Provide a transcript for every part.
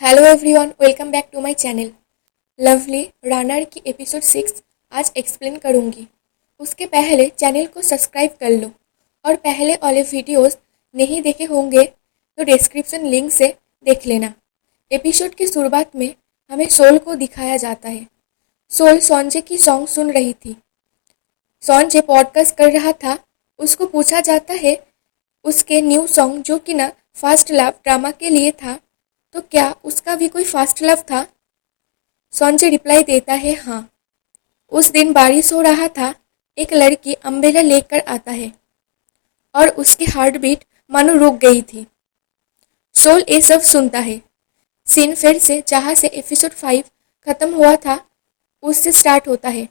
Hello everyone, welcome back to my channel. Lovely Runner की episode 6 आज explain करूंगी। उसके पहले चैनल को सब्सक्राइब कर लो और पहले वाले वीडियोस नहीं देखे होंगे तो डिस्क्रिप्शन लिंक से देख लेना। एपिसोड की शुरुआत में हमें सोल को दिखाया जाता है। सोल सॉन्जे की सॉन्ग सुन रही थी। सॉन्जे पॉडकास्ट कर रहा था। उसको पूछा जाता है उसके न्यू सॉन्ग जो कि ना फर्स्ट लव ड्रामा के लिए था, तो क्या उसका भी कोई फर्स्ट लव था। संजय रिप्लाई देता है हाँ। उस दिन बारिश हो रहा था। एक लड़की अम्ब्रेला लेकर आता है और उसकी हार्ट बीट मानो रुक गई थी। सोल ये सब सुनता है। सीन फिर से जहाँ से एपिसोड 5 खत्म हुआ था उससे स्टार्ट होता है।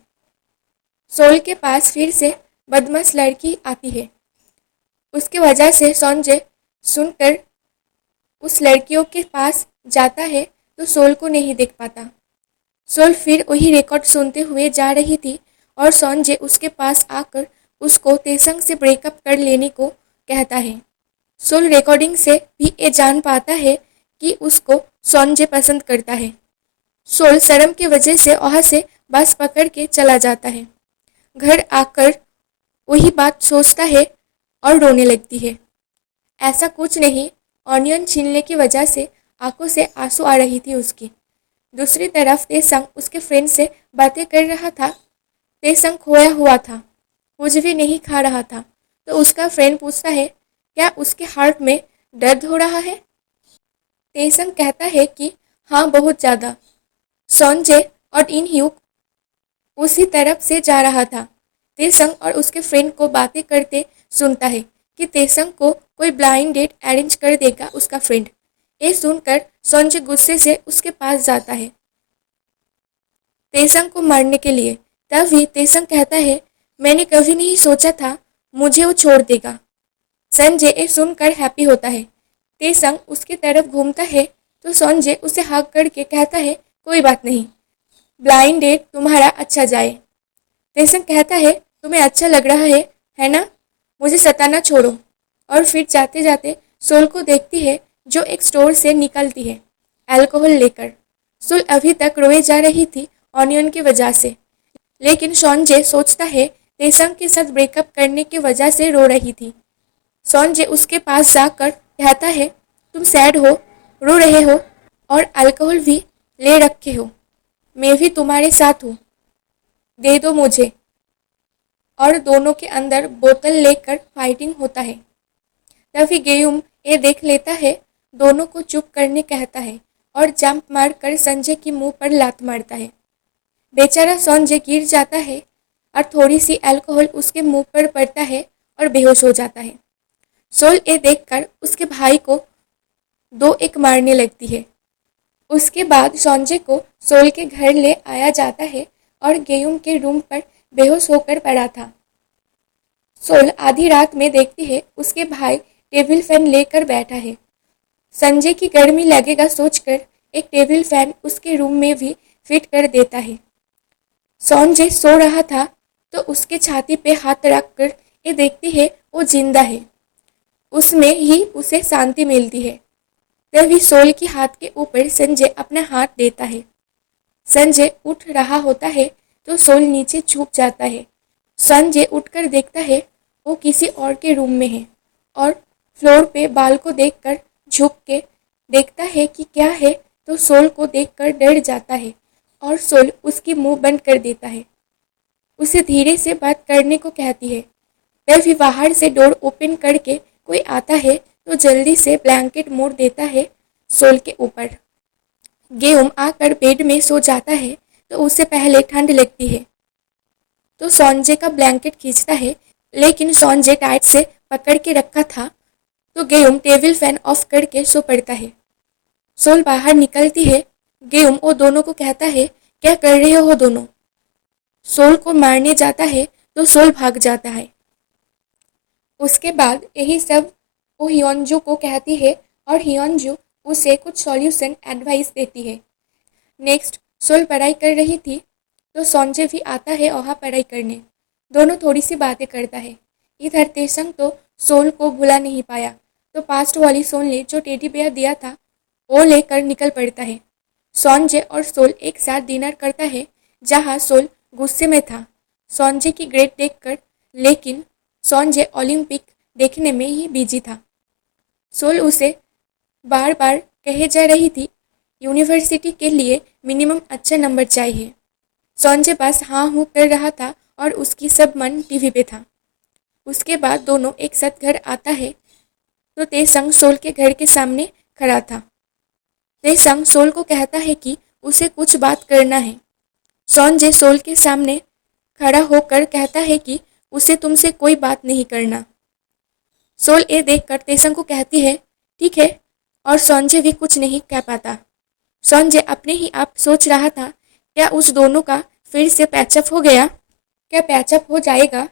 सोल के पास फिर से बदमाश लड़की आती है। उसके वजह से संजय सुनकर उस लड़कियों के पास जाता है तो सोल को नहीं देख पाता। सोल फिर वही रिकॉर्ड सुनते हुए जा रही थी और संजय उसके पास आकर उसको तेसंग से ब्रेकअप कर लेने को कहता है। सोल रिकॉर्डिंग से भी ये जान पाता है कि उसको संजय पसंद करता है। सोल शर्म की वजह से वहाँ से बस पकड़ के चला जाता है। घर आकर वही बात सोचता है और रोने लगती है। ऐसा कुछ नहीं, ऑनियन छीलने की वजह से आंखों से आंसू आ रही थी उसकी। दूसरी तरफ तेसंग उसके फ्रेंड से बातें कर रहा था। तेसंग खोया हुआ था, कुछ भी नहीं खा रहा था। तो उसका फ्रेंड पूछता है क्या उसके हार्ट में दर्द हो रहा है। तेसंग कहता है कि हाँ, बहुत ज़्यादा। संजय और इन ह्यूक उसी तरफ से जा रहा था। तेसंग और उसके फ्रेंड को बातें करते सुनता है कि तेसंग को कोई ब्लाइंड डेट अरेंज कर देगा उसका फ्रेंड। ये सुनकर संजय गुस्से से उसके पास जाता है तेसंग को मारने के लिए। तभी तेसंग कहता है मैंने कभी नहीं सोचा था मुझे वो छोड़ देगा। संजय ये सुनकर हैप्पी होता है। तेसंग उसकी तरफ घूमता है तो संजय उसे हग करके कहता है कोई बात नहीं, ब्लाइंड डेट तुम्हारा अच्छा जाए। तेसंग कहता है तुम्हें अच्छा लग रहा है ना, मुझे सताना छोड़ो। और फिर जाते जाते सोल को देखती है जो एक स्टोर से निकलती है अल्कोहल लेकर। सोल अभी तक रोए जा रही थी ऑनियन की वजह से, लेकिन संजय सोचता है तेसंग के साथ ब्रेकअप करने की वजह से रो रही थी। संजय उसके पास जाकर कहता है तुम सैड हो, रो रहे हो और अल्कोहल भी ले रखे हो, मैं भी तुम्हारे साथ हूँ, दे दो मुझे। और दोनों के अंदर बोतल लेकर फाइटिंग होता है। तभी गेयुम ये देख लेता है, दोनों को चुप करने कहता है और जंप मारकर संजय की मुंह पर लात मारता है। बेचारा संजय गिर जाता है और थोड़ी सी अल्कोहल उसके मुंह पर पड़ता है और बेहोश हो जाता है। सोल ये देखकर उसके भाई को दो एक मारने लगती है। उसके बाद संजय को सोल के घर ले आया जाता है और गेयुम के रूम पर बेहोश होकर पड़ा था। सोल आधी रात में देखती है उसके भाई टेबल फैन लेकर बैठा है। संजय की गर्मी लगेगा सोचकर एक टेबल फैन उसके रूम में भी फिट कर देता है। संजय सो रहा था तो उसके छाती पे हाथ रखकर ये देखती है वो जिंदा है। उसमें ही उसे शांति मिलती है। तभी सोल के हाथ के ऊपर संजय अपना हाथ देता है। संजय उठ रहा होता है तो सोल नीचे झुक जाता है। संजय उठकर देखता है वो किसी और के रूम में है और फ्लोर पे बाल को देखकर झुक के देखता है कि क्या है, तो सोल को देखकर डर जाता है और सोल उसकी मुंह बंद कर देता है। उसे धीरे से बात करने को कहती है। तभी बाहर से डोर ओपन करके कोई आता है तो जल्दी से ब्लैंकेट मोड़ देता है सोल के ऊपर। गेहुम आकर बेड में सो जाता है तो उसे पहले ठंड लगती है तो संजय का ब्लैंकेट खींचता है, लेकिन संजय टाइट से पकड़ के रखा था तो गेयुम टेबल फैन ऑफ करके सो पड़ता है। सोल बाहर निकलती है। गेयुम वो दोनों को कहता है क्या कर रहे हो दोनों। सोल को मारने जाता है तो सोल भाग जाता है। उसके बाद यही सब वो हियोंजू को कहती है और हियोंजू उसे कुछ सॉल्यूशन एडवाइस देती है। नेक्स्ट सोल पढ़ाई कर रही थी तो संजय भी आता है वहाँ पढ़ाई करने। दोनों थोड़ी सी बातें करता है। इधर तेसंग तो सोल को भुला नहीं पाया तो पास्ट वाली सोल ने जो टेडी बेयर दिया था ओ लेकर निकल पड़ता है। सॉन्जे और सोल एक साथ डिनर करता है जहाँ सोल गुस्से में था सॉन्जे की ग्रेड देखकर, लेकिन सॉन्जे ओलंपिक देखने में ही बिजी था। सोल उसे बार बार कहे जा रही थी यूनिवर्सिटी के लिए मिनिमम अच्छा नंबर चाहिए। सॉन्जे पास हाँ हूँ कर रहा था और उसकी सब मन टीवी पे था। उसके बाद दोनों एक साथ घर आता है तो तेसंग सोल के घर के सामने खड़ा था। तेसंग सोल को कहता है कि उसे कुछ बात करना है। सॉन्जे सोल के सामने खड़ा होकर कहता है कि उसे तुमसे कोई बात नहीं करना। सोल ये देखकर तेसंग को कहती है ठीक है, और सॉन्जे भी कुछ नहीं कह पाता। सॉन्जे अपने ही आप सोच रहा था क्या उस दोनों का फिर से पैचअप हो गया, क्या पैचअप हो जाएगा।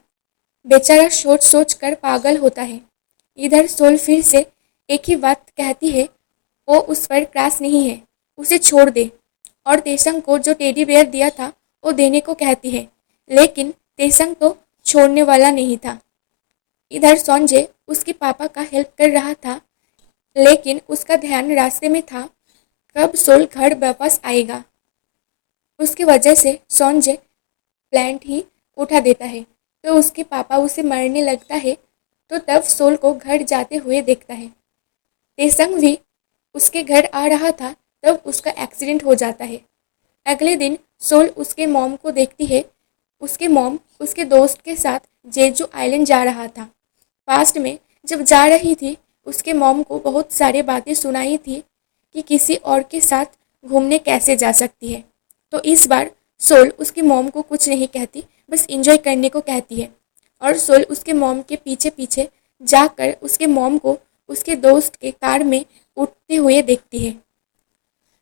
बेचारा सोच सोच कर पागल होता है। इधर सोल फिर से एक ही बात कहती है वो उस पर क्रास नहीं है, उसे छोड़ दे, और तेसंग को जो टेडी बेयर दिया था वो देने को कहती है, लेकिन तेसंग तो छोड़ने वाला नहीं था। इधर सॉन्जे उसके पापा का हेल्प कर रहा था, लेकिन उसका ध्यान रास्ते में था कब सोल घर वापस आएगा। उसकी वजह से सॉन्जे प्लांट ही उठा देता है तो उसके पापा उसे मारने लगता है, तो तब सोल को घर जाते हुए देखता है। तेसंग भी उसके घर आ रहा था तब उसका एक्सीडेंट हो जाता है। अगले दिन सोल उसके मॉम को देखती है। उसके मॉम उसके दोस्त के साथ जेजू आइलैंड जा रहा था। पास्ट में जब जा रही थी उसके मॉम को बहुत सारी बातें सुनाई थी कि किसी और के साथ घूमने कैसे जा सकती है। तो इस बार सोल उसकी मॉम को कुछ नहीं कहती, बस इंजॉय करने को कहती है, और सोल उसके मॉम के पीछे पीछे जाकर उसके मॉम को उसके दोस्त के कार में उठते हुए देखती है।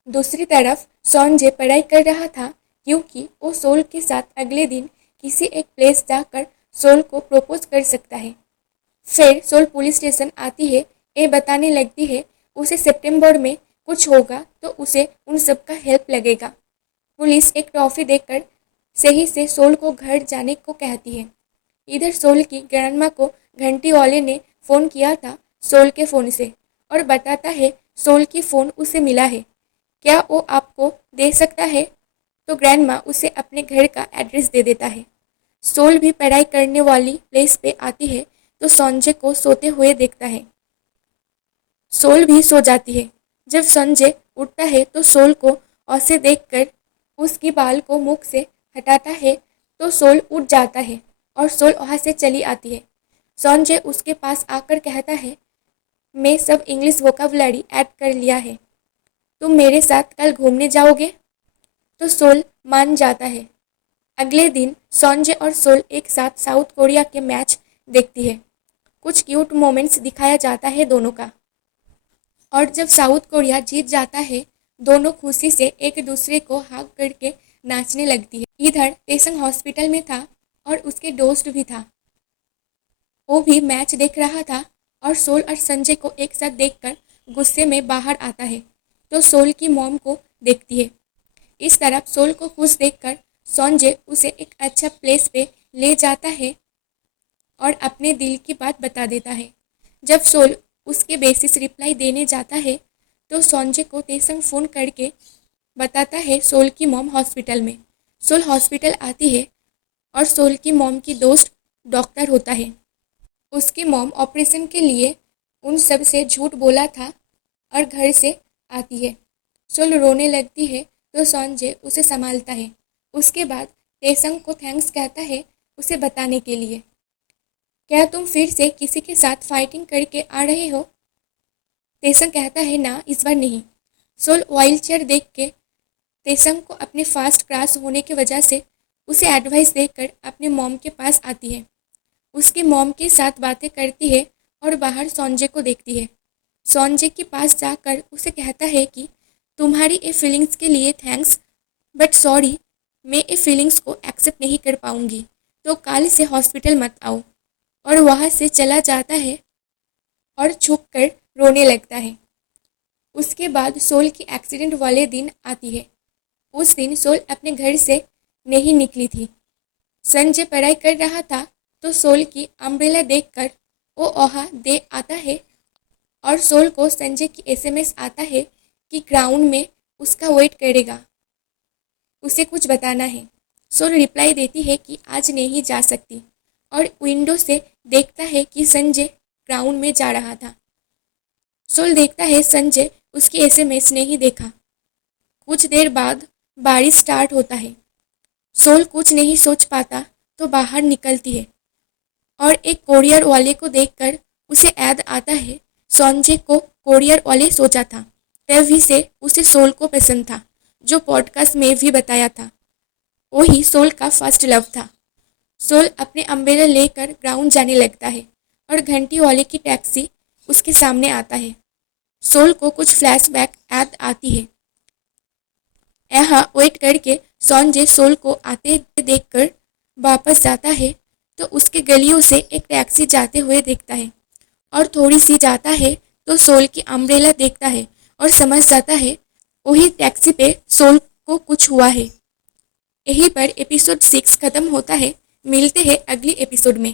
दूसरी तरफ सॉन्जे पढ़ाई कर रहा था क्योंकि वो सोल के साथ अगले दिन किसी एक प्लेस जाकर सोल को प्रपोज कर सकता है। फिर सोल पुलिस स्टेशन आती है, ये बताने लगती है उसे सितंबर में कुछ होगा तो उसे उन सब का हेल्प लगेगा। पुलिस एक ट्रॉफी देकर सही से सोल को घर जाने को कहती है। इधर सोल की ग्रैंडमा को घंटी वाले ने फ़ोन किया था सोल के फ़ोन से और बताता है सोल की फ़ोन उसे मिला है, क्या वो आपको दे सकता है। तो ग्रैंडमा उसे अपने घर का एड्रेस दे देता है। सोल भी पढ़ाई करने वाली प्लेस पे आती है तो संजय को सोते हुए देखता है। सोल भी सो जाती है। जब संजय उठता है तो सोल को ऐसे देखकर उसकी बाल को मुख से हटाता है तो सोल उठ जाता है और सोल वहाँ से चली आती है। संजय उसके पास आकर कहता है मैं सब इंग्लिश वोकाबुलरी ऐड कर लिया है, तुम मेरे साथ कल घूमने जाओगे। तो सोल मान जाता है। अगले दिन संजय और सोल एक साथ साउथ कोरिया के मैच देखती है। कुछ क्यूट मोमेंट्स दिखाया जाता है दोनों का, और जब साउथ कोरिया जीत जाता है दोनों खुशी से एक दूसरे को हग करके नाचने लगती है। इधर तेसंग हॉस्पिटल में था और उसके दोस्त भी था, वो भी मैच देख रहा था और सोल और संजय को एक साथ देखकर गुस्से में बाहर आता है तो सोल की मॉम को देखती है। इस तरफ सोल को खुश देखकर संजय उसे एक अच्छा प्लेस पे ले जाता है और अपने दिल की बात बता देता है। जब सोल उसके बेसिस रिप्लाई देने जाता है तो संजय को तेसंग फ़ोन करके बताता है सोल की मॉम हॉस्पिटल में। सोल हॉस्पिटल आती है और सोल की मॉम की दोस्त डॉक्टर होता है। उसकी मॉम ऑपरेशन के लिए उन सब से झूठ बोला था और घर से आती है। सोल रोने लगती है तो संजय उसे संभालता है। उसके बाद तेसंग को थैंक्स कहता है उसे बताने के लिए। क्या तुम फिर से किसी के साथ फाइटिंग करके आ रहे हो? तेसंग कहता है ना, इस बार नहीं। सोल व्हील चेयर देख के तेसंग को अपने फास्ट क्रॉस होने की वजह से उसे एडवाइस देकर अपने मॉम के पास आती है। उसके मॉम के साथ बातें करती है और बाहर संजय को देखती है। संजय के पास जाकर उसे कहता है कि तुम्हारी ये फीलिंग्स के लिए थैंक्स, बट सॉरी, मैं ये फीलिंग्स को एक्सेप्ट नहीं कर पाऊंगी, तो कल से हॉस्पिटल मत आओ। और वहाँ से चला जाता है और छुप कर रोने लगता है। उसके बाद सोल की एक्सीडेंट वाले दिन आती है। उस दिन सोल अपने घर से नहीं निकली थी। संजय पढ़ाई कर रहा था तो सोल की अम्ब्रेला देखकर वो ओहा दे आता है और सोल को संजय की एसएमएस आता है कि ग्राउंड में उसका वेट करेगा, उसे कुछ बताना है। सोल रिप्लाई देती है कि आज नहीं जा सकती और विंडो से देखता है कि संजय ग्राउंड में जा रहा था। सोल देखता है संजय उसकी एसएमएस नहीं देखा। कुछ देर बाद बारिश स्टार्ट होता है। सोल कुछ नहीं सोच पाता तो बाहर निकलती है और एक कोरियर वाले को देखकर उसे याद आता है संजय को कोरियर वाले सोचा था, तभी से उसे सोल को पसंद था, जो पॉडकास्ट में भी बताया था। वही सोल का फर्स्ट लव था। सोल अपने अम्ब्रेला लेकर ग्राउंड जाने लगता है और घंटी वाले की टैक्सी उसके सामने आता है। सोल को कुछ फ्लैशबैक याद आती है। यहाँ वेट करके संजय सोल को आते देखकर वापस जाता है तो उसके गलियों से एक टैक्सी जाते हुए देखता है और थोड़ी सी जाता है तो सोल की अम्ब्रेला देखता है और समझ जाता है वही टैक्सी पे सोल को कुछ हुआ है। यहीं पर एपिसोड 6 खत्म होता है। मिलते हैं अगली एपिसोड में।